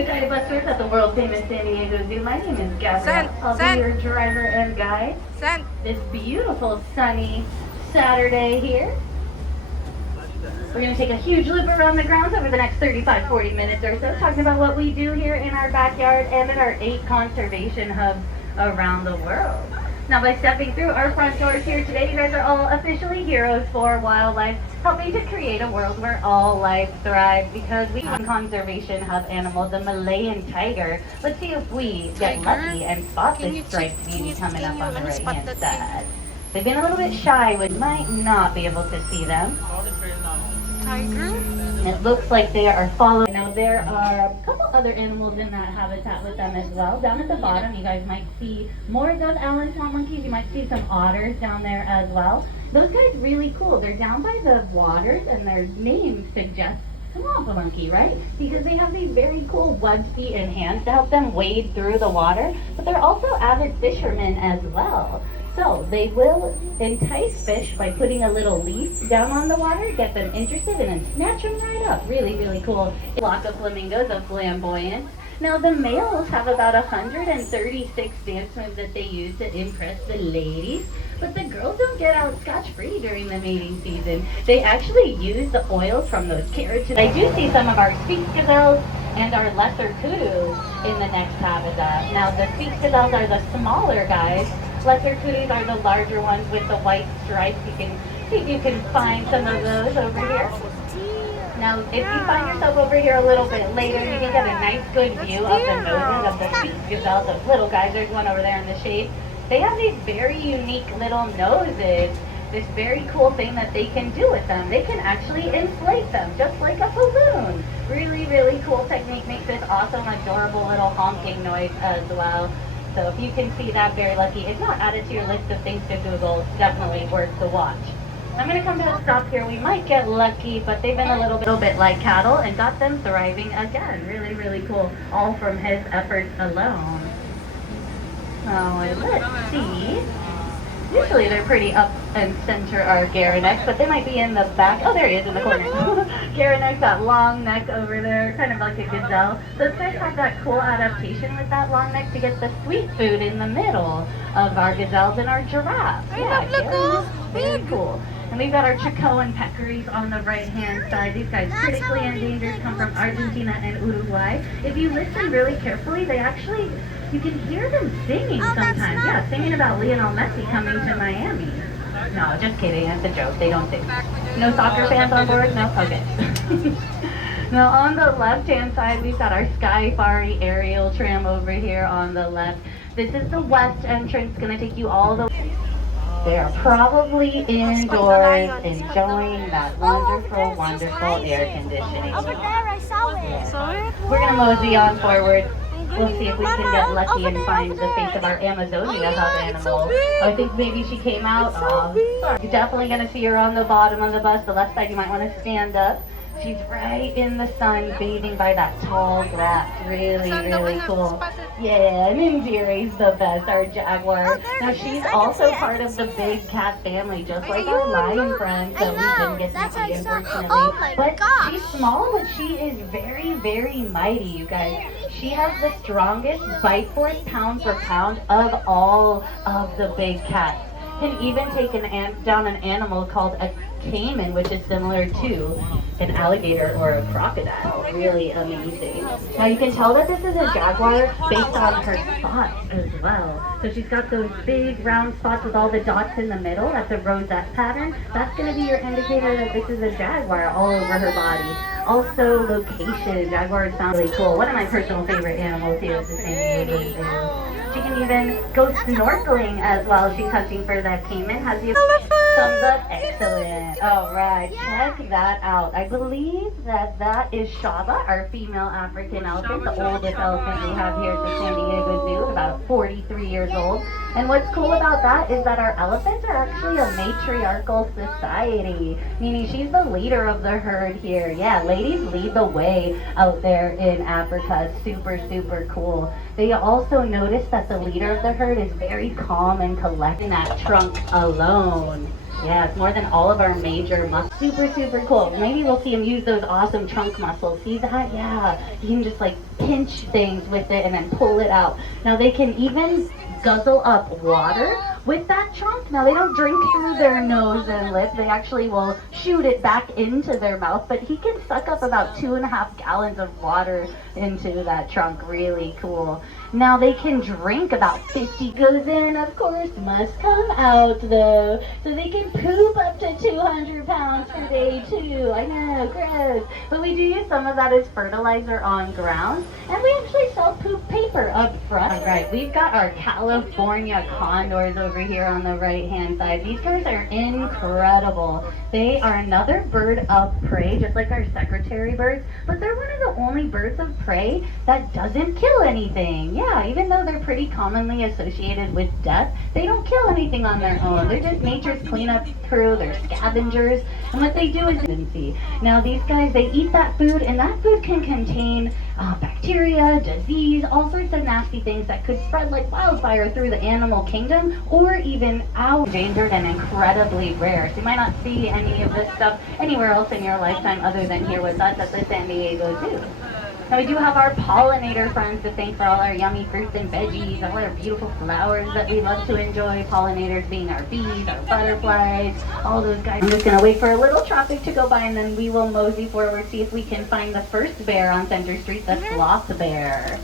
the guide bus tours at the world famous San Diego Zoo. My name is Gabrielle. I'll be your driver and guide. This beautiful sunny Saturday here. We're going to take a huge loop around the grounds over the next 35-40 minutes or so, talking about what we do here in our backyard and in our 8 conservation hubs around the world. Now, by stepping through our front doors here today, you guys are all officially heroes for wildlife, helping to create a world where all life thrives, because we have conservation hub animal, the Malayan tiger. Let's see if we get lucky and spot this striped beauty coming up on the right-hand side. They've been a little bit shy, we might not be able to see them. Tiger? It looks like they are following. Now there are a couple other animals in that habitat with them as well. Down at the bottom, you guys might see more of those Allen swamp monkeys. You might see some otters down there as well. Those guys really cool. They're down by the waters, and their name suggests swamp monkey, right? Because they have these very cool webbed feet and hands to help them wade through the water. But they're also avid fishermen as well. So they will entice fish by putting a little leaf down on the water, get them interested, and then snatch them right up. Really, really cool. A flock of flamingos are flamboyant. Now the males have about 136 dance moves that they use to impress the ladies, but the girls don't get out scotch-free during the mating season. They actually use the oils from those keratin. I do see some of our Sphinx gazelles and our lesser kudu in the next habitat. Now the Sphinx gazelles are the smaller guys. Lesser kudus are the larger ones with the white stripes. You can see if you can find some of those over here. Now, if you find yourself over here a little bit later, you can get a nice good view of the noses of the Sphinx gazelles, those little guys. There's one over there in the shade. They have these very unique little noses. This very cool thing that they can do with them. They can actually inflate them, just like a balloon. Really, really cool technique. Makes this awesome, adorable little honking noise as well. So if you can see that, very lucky. It's not added to your list of things to Google. Definitely worth the watch. I'm going to come to a stop here. We might get lucky, but they've been a little bit like cattle and got them thriving again. Really, really cool. All from his efforts alone. Oh, and let's see. Usually they're pretty up and center our Garanex, but they might be in the back. Oh, there he is in the corner. Garanex, that long neck over there, kind of like a gazelle. Those guys have that cool adaptation with that long neck to get the sweet food in the middle of our gazelles and our giraffes. Yeah, Garanex, very cool. And we've got our Chicoan peccaries on the right-hand side. These guys, critically endangered, come from Argentina and Uruguay. If you listen really carefully, they actually, you can hear them singing sometimes. Yeah, singing about Lionel Messi coming to Miami. No, just kidding. That's a joke. They don't sing. No soccer fans on board? No? Okay. Now, on the left-hand side, we've got our Skyfari aerial tram over here on the left. This is the west entrance. Going to take you all the way. They are probably indoors enjoying that wonderful, wonderful air conditioning. Over there, I saw it. Yeah. We're going to mosey on forward. We'll see if we can get lucky and find the face of our Amazonia hub animal. I think maybe she came out. You're definitely going to see her on the bottom of the bus. The left side, you might want to stand up. She's right in the sun, bathing by that tall grass. Really, really cool. Yeah, and Indiri's the best, our jaguar. Now, she's also part of the big cat family, just like our lion friends that we didn't get to see, unfortunately. But she's small, but she is very, very mighty, you guys. She has the strongest bite force pound for pound of all of the big cats. Can even take down an animal called a caiman, which is similar to an alligator or a crocodile. Really amazing. Now you can tell that this is a jaguar based on her spots as well. So she's got those big round spots with all the dots in the middle. That's a rosette pattern. That's going to be your indicator that this is a jaguar all over her body. Also location. Jaguars sound really cool. One of my personal favorite animals here is the San Diego Zoo. She can even go snorkeling as well. She's hunting for that caiman. Has the thumbs up. Excellent. All right, check that out. I believe that is Shaba, our female African elephant, the oldest elephant we have here at the San Diego Zoo, about 43 years old. And what's cool about that is that our elephants are actually a matriarchal society, meaning she's the leader of the herd here. Yeah, ladies lead the way out there in Africa. Super, super cool. They also notice that the leader of the herd is very calm and collected in that trunk alone. Yeah, it's more than all of our major muscles. Super, super cool. Maybe we'll see him use those awesome trunk muscles. See that? Yeah. You can just like pinch things with it and then pull it out. Now they can even guzzle up water with that trunk. Now they don't drink through their nose and lip. They actually will shoot it back into their mouth. But he can suck up about 2.5 gallons of water into that trunk. Really cool. Now they can drink about 50 goes in, of course, must come out though. So they can poop up to 200 pounds per day too. I know, gross. But we do use some of that as fertilizer on ground. And we actually sell poop paper up front. All right, we've got our California condors over here on the right hand side. These guys are incredible. They are another bird of prey, just like our secretary birds, but they're one of the only birds of prey that doesn't kill anything. Yeah, even though they're pretty commonly associated with death, they don't kill anything on their own. They're just nature's cleanup crew. They're scavengers. And what they do is, now these guys, they eat that food, and that food can contain bacteria, disease, all sorts of nasty things that could spread like wildfire through the animal kingdom, or even endangered and incredibly rare. So you might not see any of this stuff anywhere else in your lifetime other than here with us at the San Diego Zoo. Now we do have our pollinator friends to thank for all our yummy fruits and veggies, all our beautiful flowers that we love to enjoy. Pollinators being our bees, our butterflies, all those guys. I'm just gonna wait for a little traffic to go by and then we will mosey forward, see if we can find the first bear on Center Street, the sloth bear.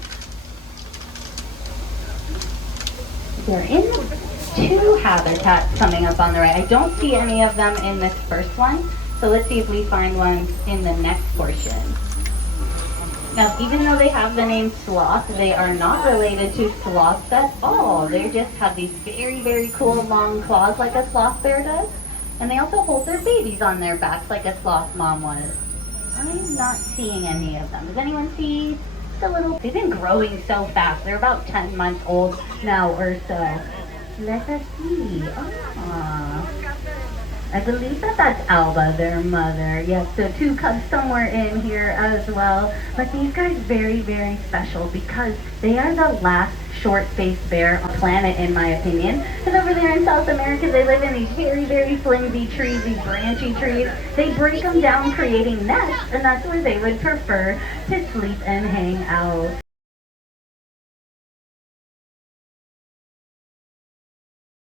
They're in 2 habitats coming up on the right. I don't see any of them in this first one, so let's see if we find one in the next portion. Now, even though they have the name sloth, they are not related to sloths at all. They just have these very, very cool long claws like a sloth bear does. And they also hold their babies on their backs like a sloth mom was. I'm not seeing any of them. Does anyone see the little... They've been growing so fast. They're about 10 months old now or so. Let us see. I believe that's Alba, their mother. Yes, so 2 cubs somewhere in here as well. But these guys very, very special because they are the last short-faced bear on the planet, in my opinion. Because over there in South America, they live in these very, very flimsy trees, these branchy trees. They break them down, creating nests, and that's where they would prefer to sleep and hang out.